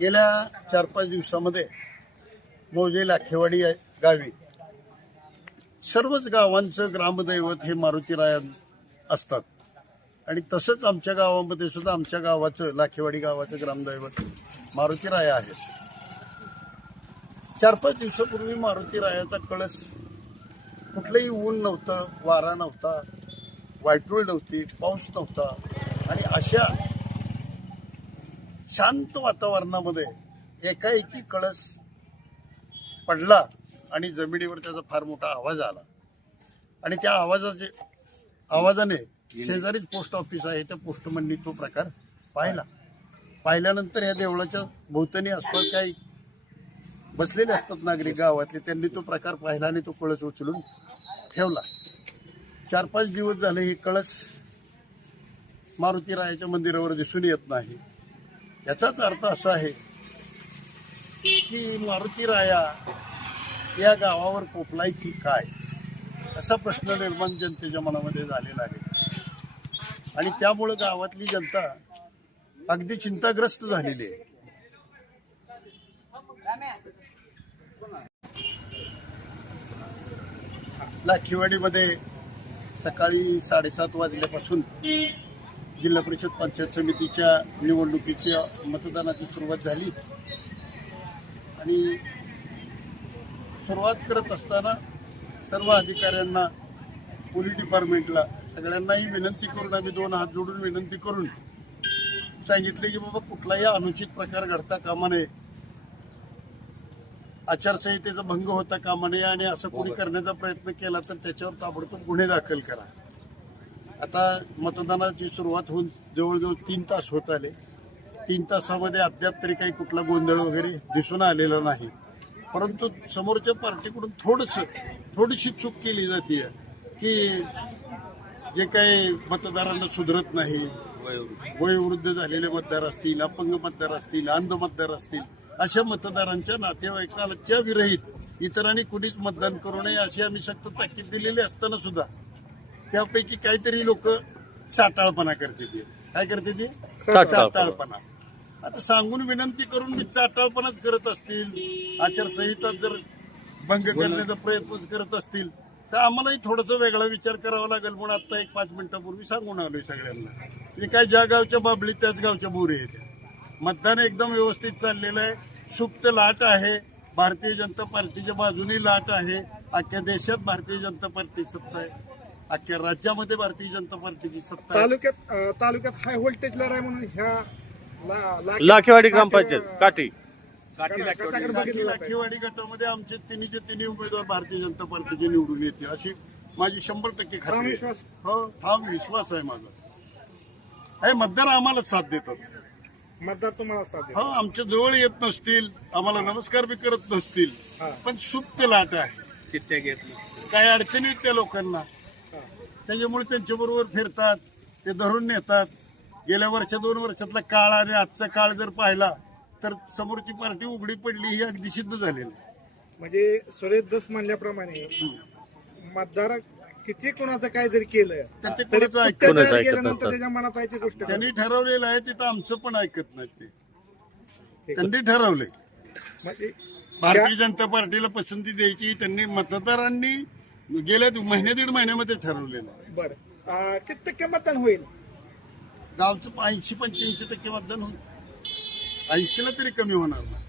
गेल्या 4-5 दिवसामध्ये मौजे लाखेवाडी गावी सर्वच गावांचं ग्रामदैवत हे मारुतीराया असतात आणि तसंच आमच्या गावामध्ये सुद्धा आमच्या गावाचं लाखेवाडी गावाचं ग्रामदैवत मारुतीराया आहे. 4-5 दिवसापूर्वी मारुतीरायाचा कळस कुठलंही ऊन नव्हतं, वारा नव्हता, वायटूळ नव्हती, पाऊस नव्हता आणि अशा शांत वातावरणामध्ये एकाएकी कळस पडला आणि जमिनीवर त्याचा फार मोठा आवाज आला आणि त्या आवाजाने शेजारीच पोस्ट ऑफिस आहे त्या पोस्टमननी तो प्रकार पाहिल्यानंतर या देवळाच्या भोवतानी आसपास काही बसलेले असतात नागरिक गावातले, त्यांनी तो प्रकार पाहिला आणि तो कळस उचलून ठेवला. 4-5 दिवस झाले हे कळस मारुतीरायाच्या मंदिरावर दिसून येत नाही. याचाच अर्थ असा आहे की मारुतीराया या गावावर कोपलाय की काय, असा प्रश्न निर्माण जनतेच्या मनामध्ये झालेला आहे आणि त्यामुळे गावातली जनता अगदी चिंताग्रस्त झालेली आहे. लाखेवाडीमध्ये सकाळी 7:30 वाजल्यापासून जिल्हा परिषद पंचायत समितीच्या निवडणुकीच्या मतदानाची सुरुवात झाली आणि सुरुवात करत असताना सर्व अधिकाऱ्यांना, पोलीस डिपार्टमेंटला सगळ्यांनाही विनंती करून आम्ही 2 हात जोडून विनंती करून सांगितले की बाबा कुठलाही अनुचित प्रकार घडता कामा नये, आचारसंहितेचा भंग होता कामा नये आणि असं कोणी करण्याचा प्रयत्न केला तर त्याच्यावर ताबडतोब गुन्हे दाखल करा. आता मतदानाची सुरुवात होऊन जवळजवळ 3 तास होत आले. 3 तासामध्ये अद्याप तरी काही कुठला गोंधळ वगैरे दिसून आलेला नाही, परंतु समोरच्या पार्टीकडून थोडीशी चूक केली जाते की जे काही मतदारांना सुधरत नाही, वयोवृद्ध झालेले मतदार असतील, अपंग मतदार असतील, अंध मतदार असतील, अशा मतदारांच्या नातेवाईकाच्या विरहित इतरांनी कुणीच मतदान करू नये अशी आम्ही सक्त ताकीद दिलेली असताना सुद्धा त्यापैकी काहीतरी लोक चाटाळपणा करते. काय करते ती? चाटाळपणा. आता सांगून विनंती करून मी चाटाळपणाच करत असतील, आचारसंहिता जर भंग करण्याचा प्रयत्न करत असतील तर आम्हालाही थोडासा वेगळा विचार करावा लागेल. म्हणून आता 1-5 मिनिटापूर्वी सांगून आलोय सगळ्यांना की काय ज्या गावच्या बाबली त्याच गावच्या बोरी आहेत. मतदान एकदम व्यवस्थित चाललेलं आहे, सुप्त लाट आहे, भारतीय जनता पार्टीच्या बाजूनी लाट आहे. अख्ख्या देशात भारतीय जनता पार्टी सत्ता आहे, अख्ख्या राज्यामध्ये भारतीय जनता पार्टीची सत्ता आहे. तालुक्यात हाय व्होल्टेज लढाई म्हणून ह्या लाखेवाडी ग्रामपंचायत काठी लाखेवाडी गटामध्ये आमचे तिन्ही उमेदवार भारतीय जनता पार्टीचे निवडून येतील अशी माझी 100% खात्री आहे. हो, हा विश्वास आहे माझा. हे मतदार आम्हाला साथ देतात, मतदार तुम्हाला साथ हो, आमच्या जवळ येत नसतील, आम्हाला नमस्कार बी करत नसतील, पण सुप्त लाट आहे, काही अडचणी आहेत त्या लोकांना, त्याच्यामुळे त्यांच्याबरोबर फिरतात, ते धरून नेतात. गेल्या 2 वर्षातला काळ आणि आजचा काळ जर पाहिला तर समोरची पार्टी उघडी पडली ही अगदी सिद्ध झालेली. म्हणजे सुरेश दस म्हणल्याप्रमाणे मतदार किती कोणाचं काय जरी केलं तर ते गेल्यानंतर त्याच्या मनात आहे ती गोष्ट त्यांनी ठरवलेलं आहे, तिथं आमचं पण ऐकत नाही. ते त्यांनी ठरवलंय म्हणजे भारतीय जनता पार्टीला पसंती द्यायची, त्यांनी मतदारांनी गेल्या 1-1.5 महिन्यामध्ये ठरवलेलं आहे. बरं, किती टक्के मतदान होईल? गावचं 80-85% मतदान होईल, 80ला तरी कमी होणार नाही.